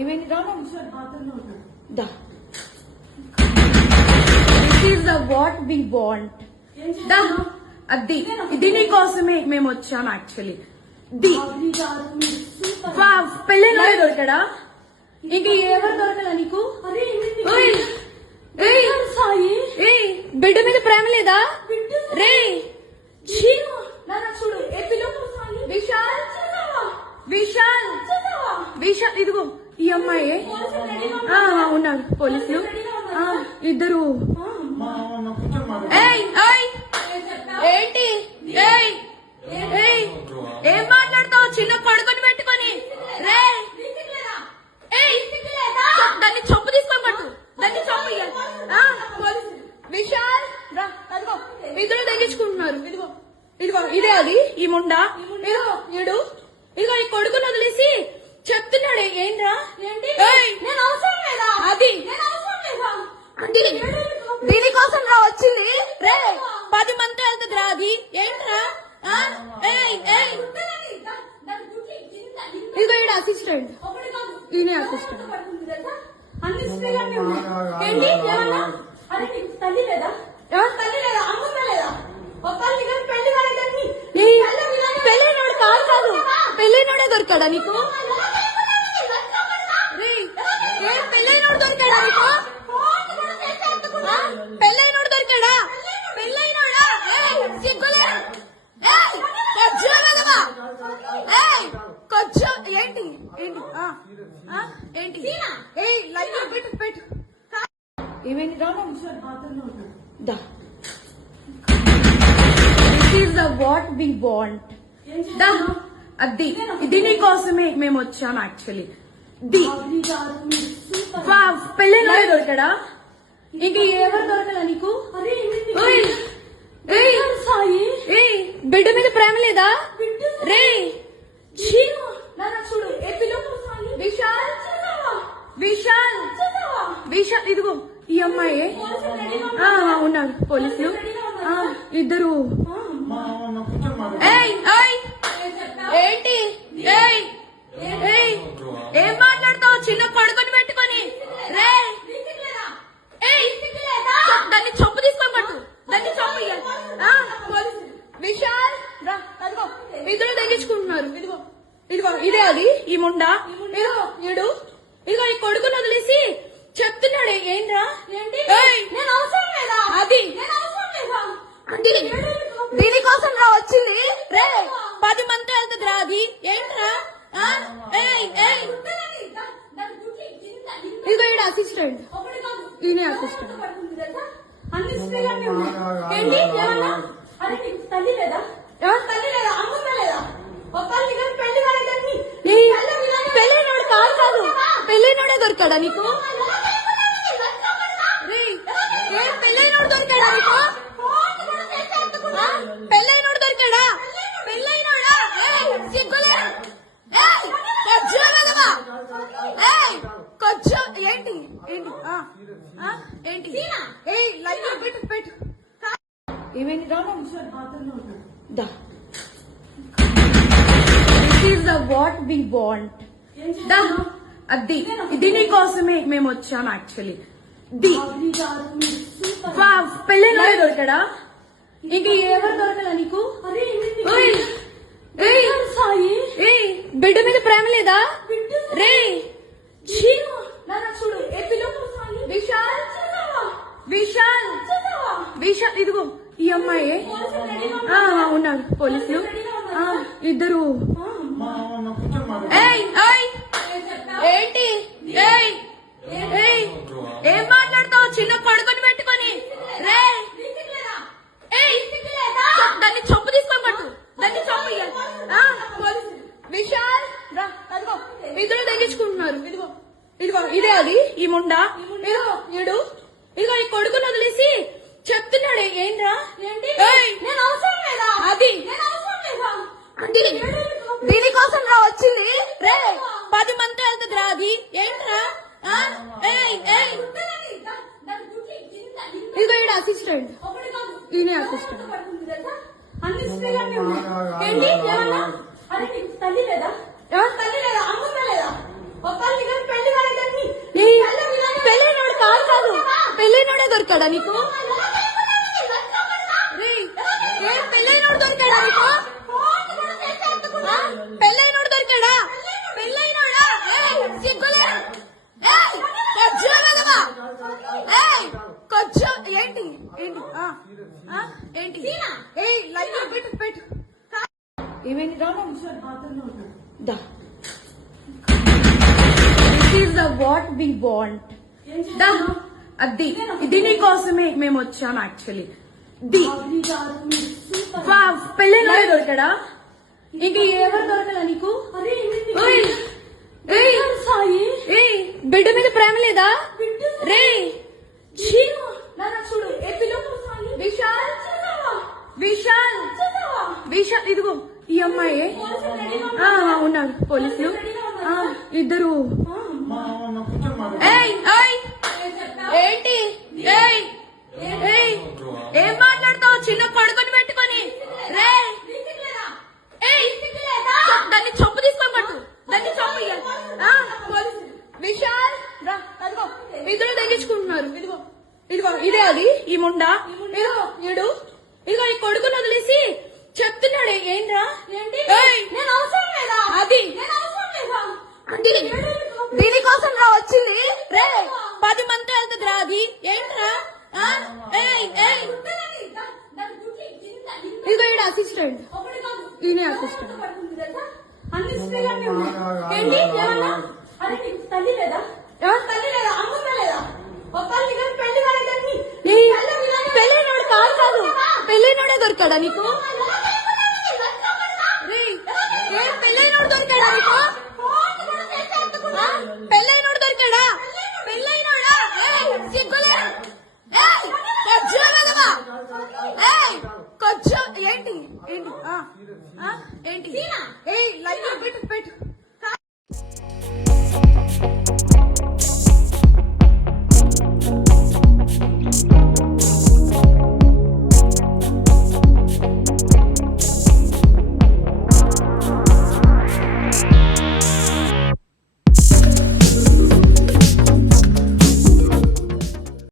ఏమైంది దా this is the what we want దా అది ఇది నీ కోసమే మేము వచ్చాం యాక్చువల్లీ ది పెళ్ళైన దొరకడా ఇంక ఎవరు దొరకలా నీకు బిడ్డ మీద ప్రేమ లేదా రే చూడు విశాల్ విశాల్ విశాల్ ఇదిగో ఈ అమ్మాయి ఉన్నారు పోలీసులు ఇద్దరు ఏంటి ఏం మాట్లాడతావు చిన్న కొడుకుని పెట్టుకొని రే దాన్ని చంపు తీసుకొని పట్టు దాన్ని చంపు విశాల్ రా అదిగో ఇద్దరు తగ్గించుకుంటున్నారు ఇదిగో ఇదిగో ఇదే అది ఈ ముండా ఇదిగో ఇడు ఇదిగో ఈ కొడుకుని వదిలేసి చెప్తున్నాడు ఏంట్రా అది దీనికోసం రా వచ్చింది రే 10 మంది వెళ్తుంది రా అది ఏంట్రా ఇదిగో ఈడ అసిస్టెంట్ ఈయన అసిస్టెంట్ పెళ్ళైనోడు కాదు పెళ్ళైనోడే దొరికాడా నీకు పెళ్ళైనోడు దొరికాడా నీకు పెళ్ళైనోడు దొరికాడా పెళ్ళైనోడా సిగ్గులే కొంచెం ఏంటి ఏంటి ఏంటి లైట్ పెట్టు పెట్టు ఏమైంది దా this is the what we want దా అది ఇది నీ కోసమే మేము వచ్చాం యాక్చువల్లీ ది పెళ్ళైన దొరకడా ఇంక ఎవరు దొరకలా నీకు బిడ్డ మీద ప్రేమ లేదా రే చూడు విశాల్ విశాల్ విశాల్ ఇదిగో ఈ అమ్మాయి ఉన్నారు పోలీసులు ఇద్దరు ఏంటి ఏం మాట్లాడతావు చిన్న కొడుకుని పెట్టుకొని రే దాన్ని చంపు తీసుకొని పట్టు దాన్ని చంపు విశాల్ రా అదిగో ఇద్దరు తగ్గించుకుంటున్నారు ఇదిగో ఇదిగో ఇదే అది ఈ ముండా ఇదిగో ఇడు ఇదిగో ఈ కొడుకుని వదిలేసి చెప్తున్నాడు ఏంట్రా అది దీనికోసం రా వచ్చింది రే 10 మంది వెళ్తుంది రా అది ఏంట్రా ఇదిగో ఈడ అసిస్టెంట్ ఈయన అసిస్టెంట్ పెళ్ళైనోడు కాదు పెళ్ళైనోడే దొరికాడా నీకు పెళ్ళైనోడు దొరికాడా నీకు పెళ్ళైనోడు దొరికాడా పెళ్ళైనోడా సిగ్గులే కొంచెం ఏంటి ఏంటి ఏంటి లైట్ పెట్టు పెట్టు ఏమైంది దా this is the what we want దా అది ఇది నీ కోసమే మేము వచ్చాం యాక్చువల్లీ ది పెళ్ళైన దొరకడా ఇంక ఎవరు దొరకలా నీకు బిడ్డ మీద ప్రేమ లేదా రే చూడు విశాల్ విశాల్ విశాల్ ఇదిగో ఈ అమ్మాయి ఉన్నారు పోలీసులు ఇద్దరు ఏంటి ఏం మాట్లాడతావు చిన్న కొడుకుని పెట్టుకొని రే దాన్ని చంపు తీసుకొని పట్టు దాన్ని చంపు విశాల్ రా అదిగో ఇద్దరు తగ్గించుకుంటున్నారు ఇదిగో ఇదిగో ఇదే అది ఈ ముండా ఇదిగో ఇడు ఇదిగో ఈ కొడుకుని వదిలేసి చెప్తున్నాడు ఏంట్రా అది దీనికోసం రా వచ్చింది రే 10 మంది వెళ్తుంది రా అది ఏంట్రా ఇదిగో ఈడ అసిస్టెంట్ ఈయన అసిస్టెంట్ పెళ్ళి లేదా దొరికాడా నీకు? రేయ్, ఏ పెళ్ళైనోడు దొరికాడా నీకు? పెళ్ళైనోడు దొరికాడా? పెళ్ళైనోడా? సిగ్గులే కొంచెం ఏంటి ఏంటి ఏంటి ఏ లైట్ పెట్టు పెట్టు ఏమైంది దా this is the what we want దా అది ఇది నీ కోసమే మేము వచ్చాం యాక్చువల్లీ ది పెళ్ళైనోడే దొరికాడా? ఇంక ఎవరు దొరకలా నీకు? బిడ్డ మీద ప్రేమ లేదా? రే చూడు విశాల్ విశాల్ విశాల్ ఇదిగో ఈ అమ్మాయి ఉన్నారు పోలీసులు ఇద్దరు. ఏంటి ఏం మాట్లాడతావు చిన్న కొడుకుని పెట్టుకొని? రే దాన్ని చంపు తీసుకొని పట్టు, దాన్ని చంపు. విశాల్ రా అదిగో ఇద్దరు తగ్గించుకుంటున్నారు. ఇదిగో ఇదిగో ఇదే అది ఈ ముండా. ఇదిగో ఇడు ఇదిగో ఈ కొడుకుని వదిలేసి చెప్తున్నాడు. ఏంట్రా అది దీనికోసం రా వచ్చింది. రే 10 మంది వెళ్తుంది రా అది. ఏంట్రా ఇదిగో ఈడ అసిస్టెంట్, ఈయన అసిస్టెంట్. పెళ్ళైనోడు కాదు, పెళ్ళైనోడే దొరికాడా నీకు?